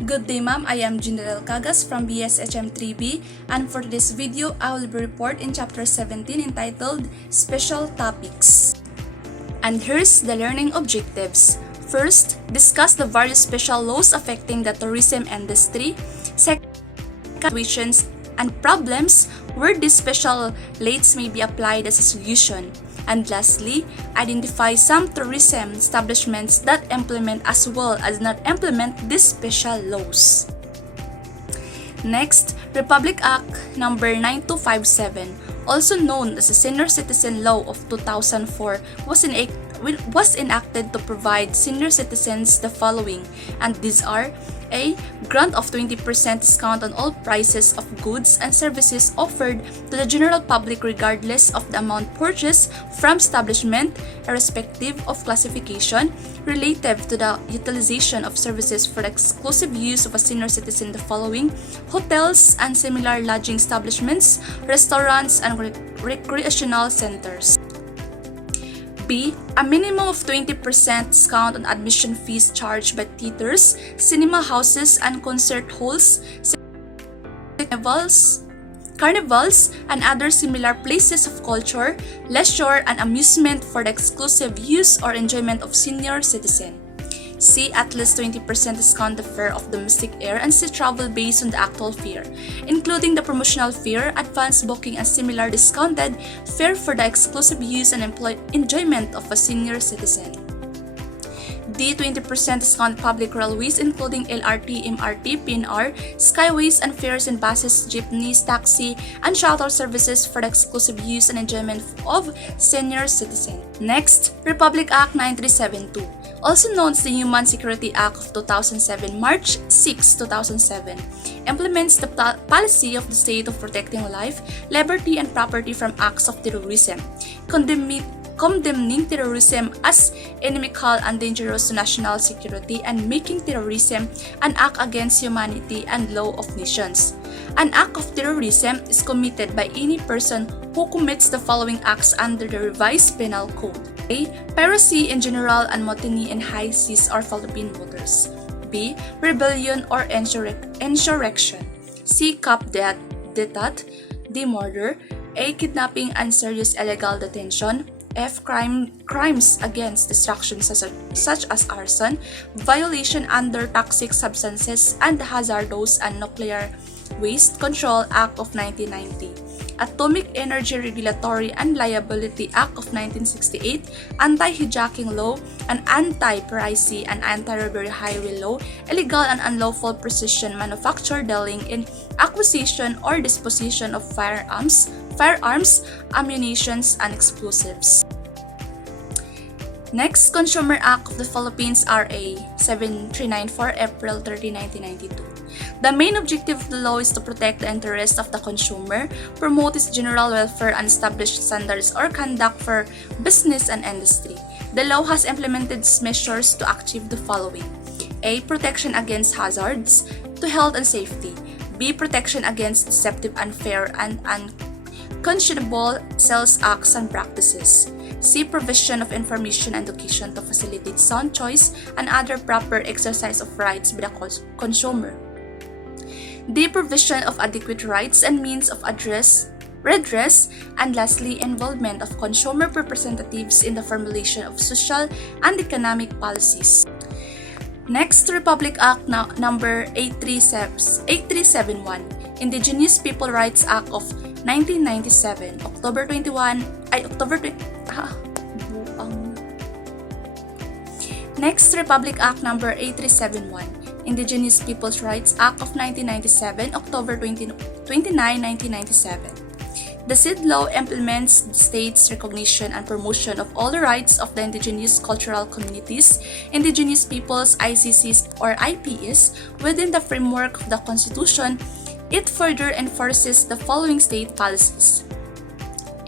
Good day ma'am, I am Jeneriel Cagas from BSHM3B, and for this video, I will report in chapter 17 entitled Special Topics. And here's the learning objectives. First, discuss the various special laws affecting the tourism industry. Second, situations and problems where these special laws may be applied as a solution. And lastly, identify some tourism establishments that implement as well as not implement these special laws. Next, Republic Act No. 9257, also known as the Senior Citizen Law of 2004, was enacted to provide senior citizens the following, and these are: A. Grant of 20% discount on all prices of goods and services offered to the general public regardless of the amount purchased from establishment, irrespective of classification, relative to the utilization of services for the exclusive use of a senior citizen the following: hotels and similar lodging establishments, restaurants, and recreational centers. B. A minimum of 20% discount on admission fees charged by theaters, cinema houses, and concert halls, carnivals, and other similar places of culture, leisure, and amusement for the exclusive use or enjoyment of senior citizen. C. At least 20% discount the fare of domestic air and sea travel based on the actual fare, including the promotional fare, advance booking, and similar discounted fare for the exclusive use and enjoyment of a senior citizen. D. 20% discount public railways including LRT, MRT, PNR, skyways, and fares in buses, jeepneys, taxi, and shuttle services for the exclusive use and enjoyment of senior citizen. Next, Republic Act 9372, also known as the Human Security Act of 2007, March 6, 2007, implements the policy of the state of protecting life, liberty, and property from acts of terrorism, condemning terrorism as inimical and dangerous to national security, and making terrorism an act against humanity and law of nations. An act of terrorism is committed by any person who commits the following acts under the revised penal code: A. Piracy in general and mutiny in high seas or Philippine waters. B. Rebellion or insurrection. C. Coup d'etat. D. Murder. A. Kidnapping and serious illegal detention. F. Crimes against destruction such as arson, violation under toxic substances and hazardous and nuclear waste control Act of 1990, Atomic Energy Regulatory and Liability Act of 1968, Anti-Hijacking Law, and Anti-Piracy and Anti-Robbery Highway Law, Illegal and Unlawful Precision Manufacture, Dealing in Acquisition or Disposition of firearms, ammunition, and explosives. Next, Consumer Act of the Philippines RA 7394, April 30, 1992. The main objective of the law is to protect the interests of the consumer, promote its general welfare, and establish standards or conduct for business and industry. The law has implemented measures to achieve the following: A. Protection against hazards to health and safety. B. Protection against deceptive, unfair, and unconscionable sales acts and practices. C. Provision of information and education to facilitate sound choice and other proper exercise of rights by the consumer. D. Provision of adequate rights and means of redress, and lastly, involvement of consumer representatives in the formulation of social and economic policies. Next, Republic Act No. 8371, Indigenous People Rights Act of 1997, Next, Republic Act No. 8371, Indigenous Peoples' Rights Act of 1997, October 29, 1997. The said law implements the state's recognition and promotion of all the rights of the indigenous cultural communities, indigenous peoples, ICCs or IPs, within the framework of the Constitution. It further enforces the following state policies: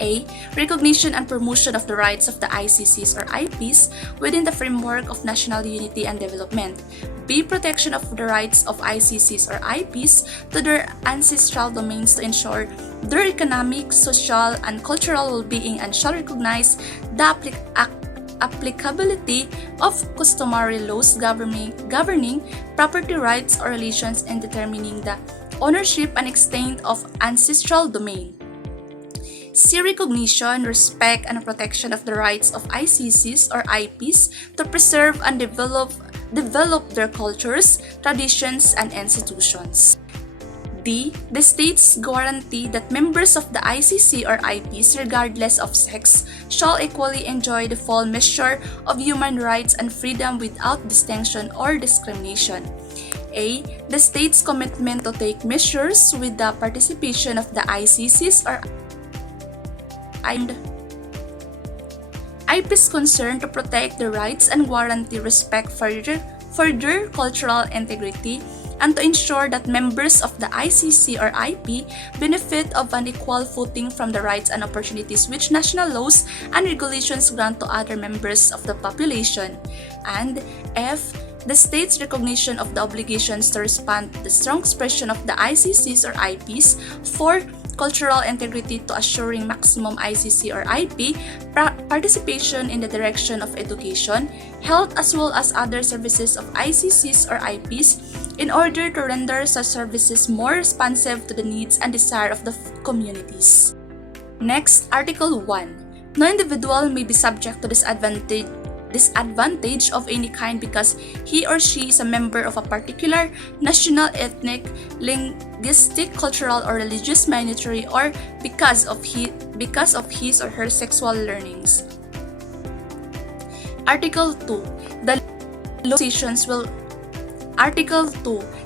A. Recognition and promotion of the rights of the ICCs or IPs within the framework of national unity and development. B. Protection of the rights of ICCs or IPs to their ancestral domains to ensure their economic, social, and cultural well-being, and shall recognize the applicability of customary laws governing property rights or relations and determining the ownership and extent of ancestral domain. C. Recognition, respect, and protection of the rights of ICCs or IPs to preserve and develop their cultures, traditions, and institutions. D. The states guarantee that members of the ICC or IPs, regardless of sex, shall equally enjoy the full measure of human rights and freedom without distinction or discrimination. A. The state's commitment to take measures with the participation of the ICCs or IPs concerned to protect their rights and guarantee respect for their cultural integrity, and to ensure that members of the ICC or IP benefit of an equal footing from the rights and opportunities which national laws and regulations grant to other members of the population. And F. The state's recognition of the obligations to respond to the strong expression of the ICCs or IPs for cultural integrity to assuring maximum ICC or IP participation in the direction of education, health, as well as other services of ICCs or IPs in order to render such services more responsive to the needs and desire of the communities. Next, Article 1. No individual may be subject to disadvantage of any kind because he or she is a member of a particular national, ethnic, linguistic, cultural, or religious minority, or because of his or her sexual leanings. Article 2.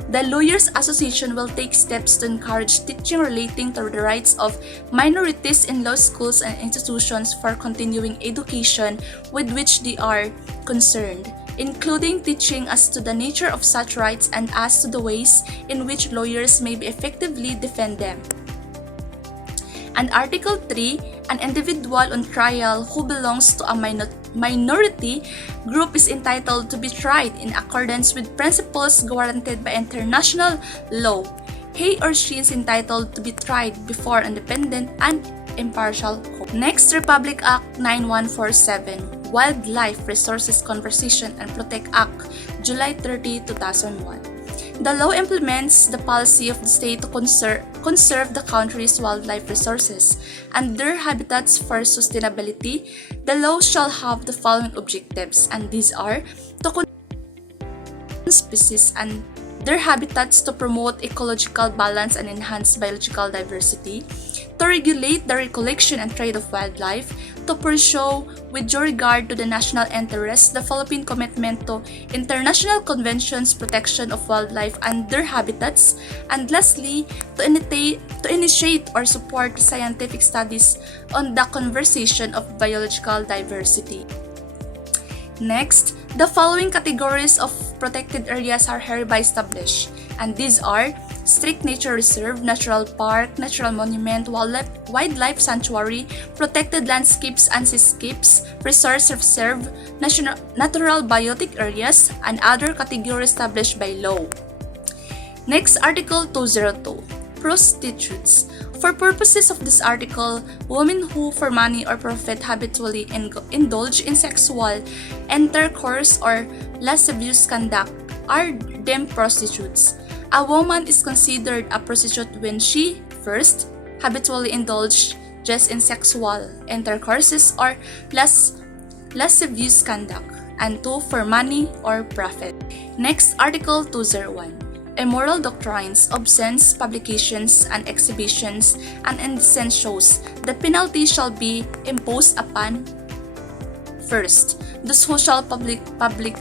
The Lawyers Association will take steps to encourage teaching relating to the rights of minorities in law schools and institutions for continuing education with which they are concerned, including teaching as to the nature of such rights and as to the ways in which lawyers may effectively defend them. And Article 3, an individual on trial who belongs to a minority group is entitled to be tried in accordance with principles guaranteed by international law. He or she is entitled to be tried before independent and impartial court. Next, Republic Act 9147, Wildlife Resources Conservation and Protect Act, July 30, 2001. The law implements the policy of the state to conserve the country's wildlife resources and their habitats for sustainability. The law shall have the following objectives, and these are to conserve species and their habitats, to promote ecological balance and enhance biological diversity, to regulate the recollection and trade of wildlife, to pursue with due regard to the national interests the Philippine commitment to international conventions protection of wildlife and their habitats, and lastly, to initiate or support scientific studies on the conservation of biological diversity. Next, the following categories of protected areas are hereby established, and these are strict nature reserve, natural park, natural monument, wildlife sanctuary, protected landscapes and seascapes, resource reserve, natural biotic areas, and other categories established by law. Next, Article 202, Prostitutes. For purposes of this article, women who for money or profit habitually indulge in sexual intercourse or lascivious conduct are deemed prostitutes. A woman is considered a prostitute when she, first, habitually indulges in sexual intercourses or lascivious conduct, and two, for money or profit. Next, Article 201. Immoral doctrines, obscene publications and exhibitions, and indecent shows. The penalty shall be imposed upon: first, those who shall publicly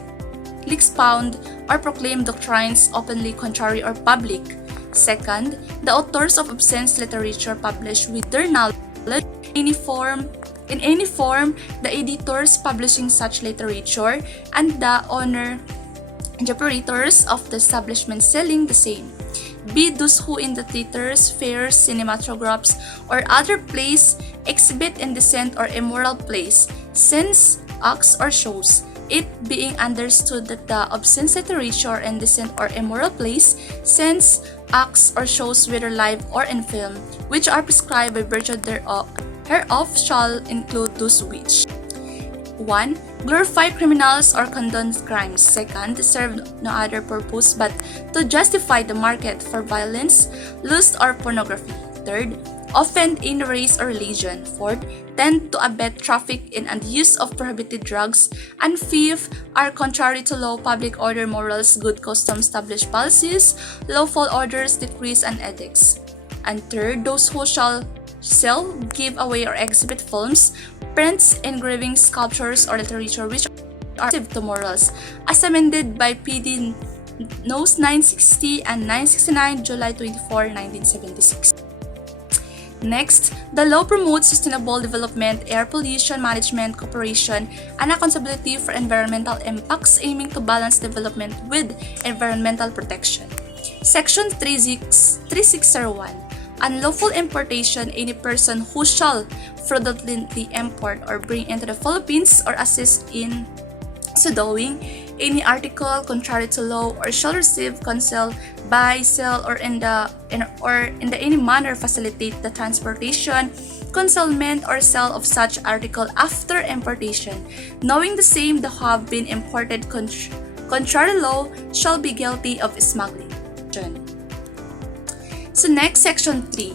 expound or proclaim doctrines openly contrary or public. Second, the authors of obscene literature published with their knowledge in any form, the editors publishing such literature, and the owner and operators of the establishment selling the same. B. Those who in the theaters, fairs, cinematographs, or other plays exhibit indecent or immoral plays, scenes, acts, or shows. It being understood that the obscene literature, indecent or immoral plays, scenes, acts, or shows, whether live or in film, which are prescribed by virtue thereof, shall include those which 1. Glorify criminals or condone crimes. 2nd, serve no other purpose but to justify the market for violence, lust, or pornography. 3rd, offend in race or religion. 4th, tend to abet traffic in and use of prohibited drugs. And 5th, are contrary to law, public order, morals, good customs, established policies, lawful orders, decrees, and edicts. And 3rd, those who shall sell, give away, or exhibit films, prints, engravings, sculptures, or literature which are offensive to morals, as amended by PD Notes 960 and 969, July 24, 1976. Next, the law promotes sustainable development, air pollution management, cooperation, and accountability for environmental impacts, aiming to balance development with environmental protection. Section 3601. Unlawful importation. Any person who shall fraudulently import or bring into the Philippines or assist in so doing any article contrary to law, or shall receive, conceal, buy, sell, or in any manner facilitate the transportation, concealment, or sale of such article after importation, knowing the same to have been imported contrary to law, shall be guilty of smuggling. So next, section 3.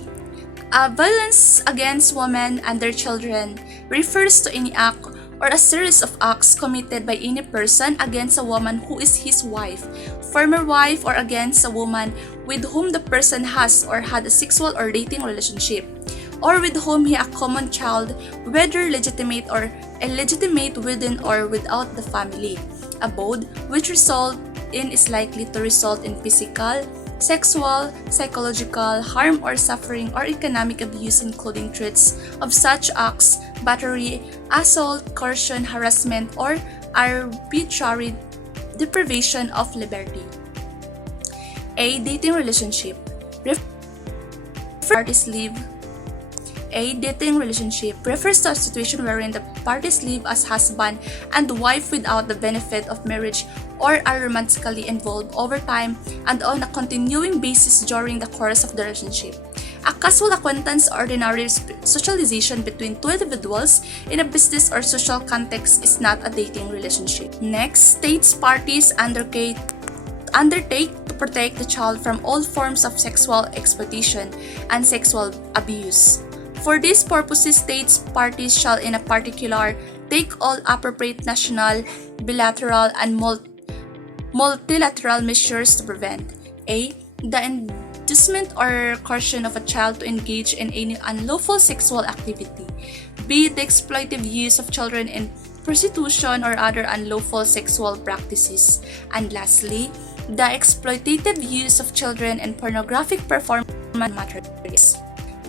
Violence against women and their children refers to any act or a series of acts committed by any person against a woman who is his wife, former wife, or against a woman with whom the person has or had a sexual or dating relationship, or with whom he a common child, whether legitimate or illegitimate, within or without the family. Abode which result in is likely to result in physical, sexual, psychological harm or suffering, or economic abuse, including threats of such acts, battery, assault, coercion, harassment, or arbitrary deprivation of liberty. A dating relationship. Parties live. A dating relationship refers to a situation wherein the parties live as husband and wife without the benefit of marriage, or are romantically involved over time and on a continuing basis during the course of the relationship. A casual acquaintance or ordinary socialization between two individuals in a business or social context is not a dating relationship. Next, states parties undertake to protect the child from all forms of sexual exploitation and sexual abuse. For these purposes, states parties shall in a particular take all appropriate national, bilateral, and multilateral measures to prevent A. the inducement or coercion of a child to engage in any unlawful sexual activity, B. the exploitative use of children in prostitution or other unlawful sexual practices, and lastly, the exploitative use of children in pornographic performance materials.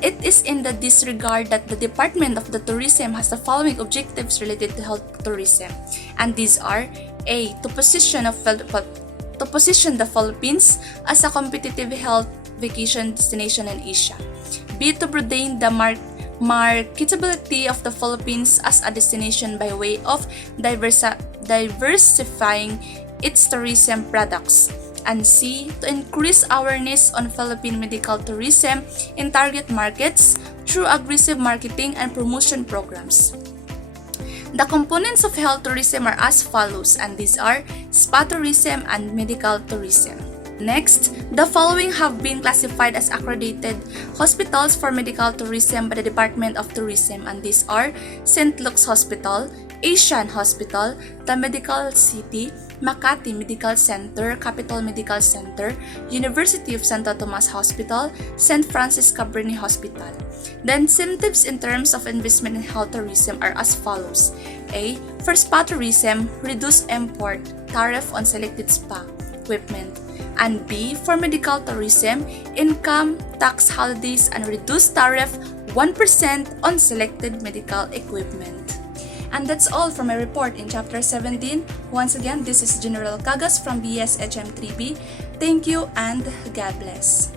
It is in the disregard that the Department of the Tourism has the following objectives related to health tourism, and these are A. to position the Philippines as a competitive health vacation destination in Asia. B. to broaden the marketability of the Philippines as a destination by way of diversifying its tourism products. And C. to increase awareness on Philippine medical tourism in target markets through aggressive marketing and promotion programs. The components of health tourism are as follows, and these are spa tourism and medical tourism. Next, the following have been classified as accredited hospitals for medical tourism by the Department of Tourism, and these are St. Luke's Hospital, Asian Hospital, The Medical City, Makati Medical Center, Capital Medical Center, University of Santo Tomas Hospital, St. Francis Cabrini Hospital. The incentives in terms of investment in health tourism are as follows. A. For spa tourism, reduce import tariff on selected spa equipment. And B. For medical tourism, income tax holidays and reduced tariff 1% on selected medical equipment. And that's all for my report in Chapter 17. Once again, this is Jeneriel Cagas from BSHM 3B. Thank you and God bless.